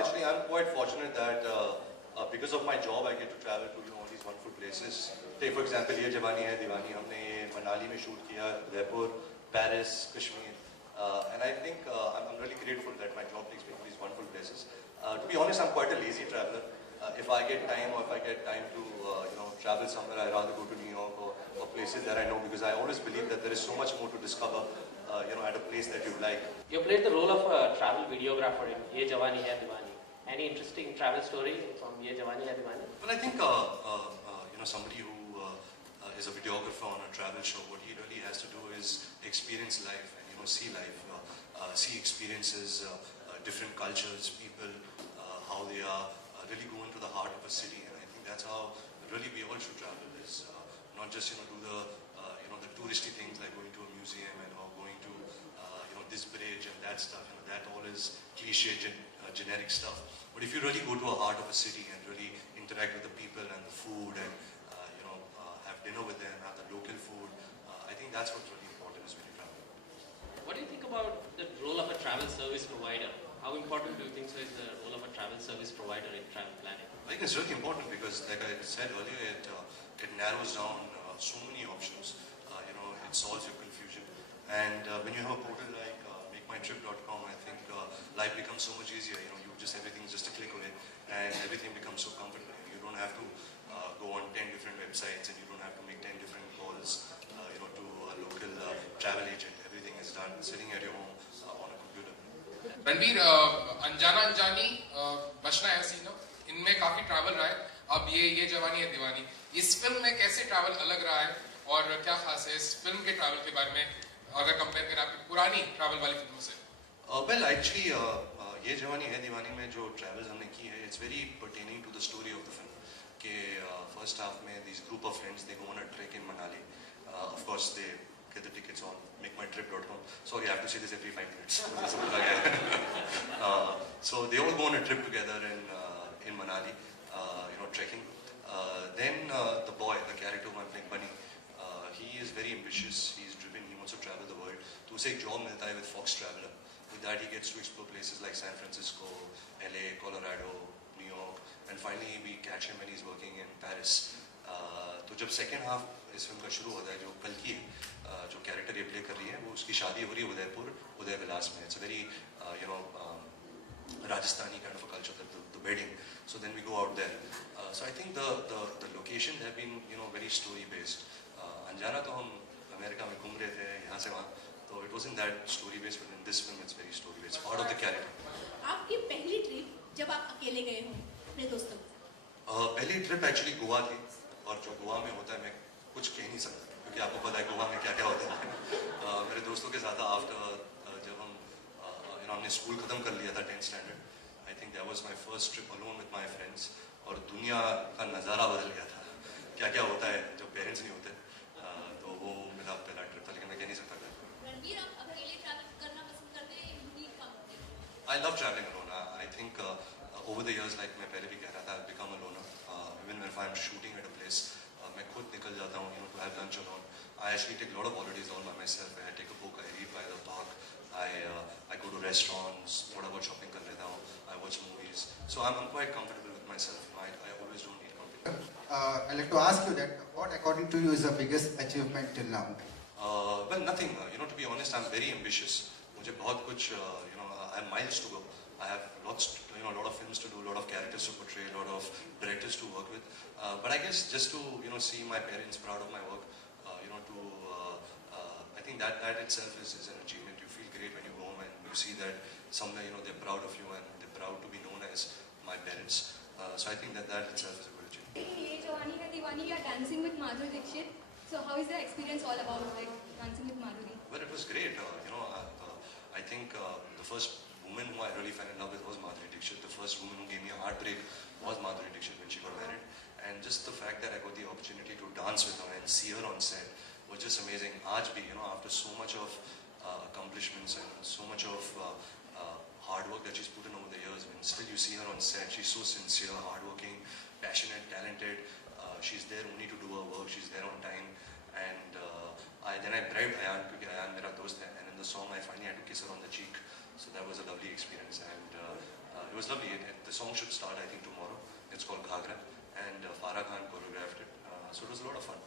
Actually, I'm quite fortunate that because of my job, I get to travel to all these wonderful places. Take for example, ये जवानी है दीवानी हमने ये मनाली में shoot किया, Udaipur, Paris, Kashmir, and I think I'm really grateful that my job takes me to these wonderful places. To be honest, I'm quite a lazy traveler. If I get time or if I get time to travel somewhere, I'd rather go to New York or places that I know, because I always believe that there is so much more to discover at a place that you like. You played the role of a travel videographer in Ye Jawani Hai Diwani. Any interesting travel story from Ye Jawani Hai Diwani? Well, I think somebody who is a videographer on a travel show, what he really has to do is experience life and see life, see experiences, different cultures, people, how they are, really go into the heart of a city, and I think that's how really we all should travel. Is not just do the touristy things like going to a museum and going to this bridge and that stuff. That all is cliche, generic stuff. But if you really go to a heart of a city and really interact with the people and the food and have dinner with them, have the local food, I think that's what's really important is when you travel. What do you think about the role of a travel service provider? How important do you think so is the role of a travel service provider in travel planning? I think it's really important because, like I said earlier, it narrows down so many options. It solves your confusion. And when you have a portal like MakeMyTrip.com, I think life becomes so much easier. Everything's just a click away, and everything becomes so comfortable. You don't have to go on 10 different websites, and you don't have to make 10 different calls, to a local travel agent. Everything is done sitting at your home on a computer. Ranveer, अनजाना अनजानी, बचना है सीनो, इनमें काफी travel रहा है. अब ये जवानी है दीवानी, इस फिल्म में कैसे ट्रैवल अलग रहा है और क्या खास है इस फिल्म के ट्रैवल के बारे में अगर कंपेयर करें आपकी पुरानी ट्रैवल वाली फिल्मों से? Well, actually, ये जवानी है दीवानी में जो ट्रैवल्स हमने की है, it's very pertaining to the story of the film. कि first half में these group of friends, they go on a trek in Manali. Of course, they get the tickets on MakeMyTrip.com. Sorry, I have to say this every 5 minutes. So they all go on a trip together in Manali, trekking. Then the boy, the character who I'm playing, Bunny, he is very ambitious. He's driven. He wants to travel the world. तो उसे एक job मिलता है with Fox Traveler. With that, he gets to explore places like San Francisco, LA, Colorado, New York, and finally we catch him when he's working in Paris. तो जब second half इस film का शुरू होता है, जो कल्कि जो कैरेक्टर ये प्ले कर रही है, वो उसकी शादी हो रही है उदयपुर उदय विलास में. It's a very Rajasthani kind of a culture, the wedding. So then we go out there. So I think the locations have been very story based. अंजाना तो हम अमेरिका में घूम रहे थे यहाँ से वहाँ, तो it wasn't that story based, but in this film it's very story based. It's part of the character. आपकी पहली ट्रिप जब आप अकेले गए हो अपने दोस्तों के साथ? पहली ट्रिप एक्चुअली गोवा थी, और जो गोवा में होता है मैं कुछ कह नहीं सकता क्योंकि आपको पता है गोवा में क्या क्या होता है. मेरे दोस्तों के साथ आफ्टर जब हम हमने स्कूल खत्म कर लिया था 10th standard, I think that was my first trip alone with my friends, और दुनिया का नज़ारा बदल गया था. क्या क्या होता है जब पेरेंट्स नहीं होते, तो वो मेरा पहला ट्रिप था, लेकिन मैं कह नहीं सकता. रणवीर, आप अकेले ट्रैवल करना पसंद करते हैं या यूनिक काम करते हैं? I love traveling alone. I think over the years, like मैं पहले भी कह रहा था, I've become a loner. Even if I'm shooting at a place, मैं खुद निकल जाता हूँ, to have lunch alone. I actually take a lot of holidays all by myself. I take a book, I read by the park, I go to restaurants, थोड़ा बहुत shopping कर लेता हूँ, I watch movies. So I'm quite comfortable with myself. I always don't need company. I'd like to ask you that what according to you is the biggest achievement till now? Well, nothing. To be honest, I'm very ambitious. मुझे बहुत कुछ, I have miles to go. I have a lot of films to do, a lot of characters to portray, a lot of directors to work with. But I guess just to, see my parents proud of my work, I think that itself is an achievement. You feel great when you go home and you see that somewhere, they're proud of you and they're proud to be known as my parents. So I think that itself is a good achievement. ये जवानी है दीवानी, you are dancing with Madhuri Dixit. So how is the experience all about, like dancing with Madhuri? Well, it was great. I think the first woman who I really fell in love with was Madhuri Dixit. The first woman who gave me a heartbreak was Madhuri Dixit when she got married. And just the fact that I got the opportunity to dance with her and see her on set was just amazing. Aaj bhi, after so much of accomplishments and so much of hard work that she's put in over the years, when still you see her on set, she's so sincere, hardworking, passionate, talented. She's there only to do her work. She's there on time. And then I bribed Ayan, because Ayan mera dost hai, and in the song I finally had to kiss her on the cheek. So that was a lovely experience, and it was lovely. The song should start, I think, tomorrow. It's called Ghagra, and Farah Khan choreographed it. So it was a lot of fun.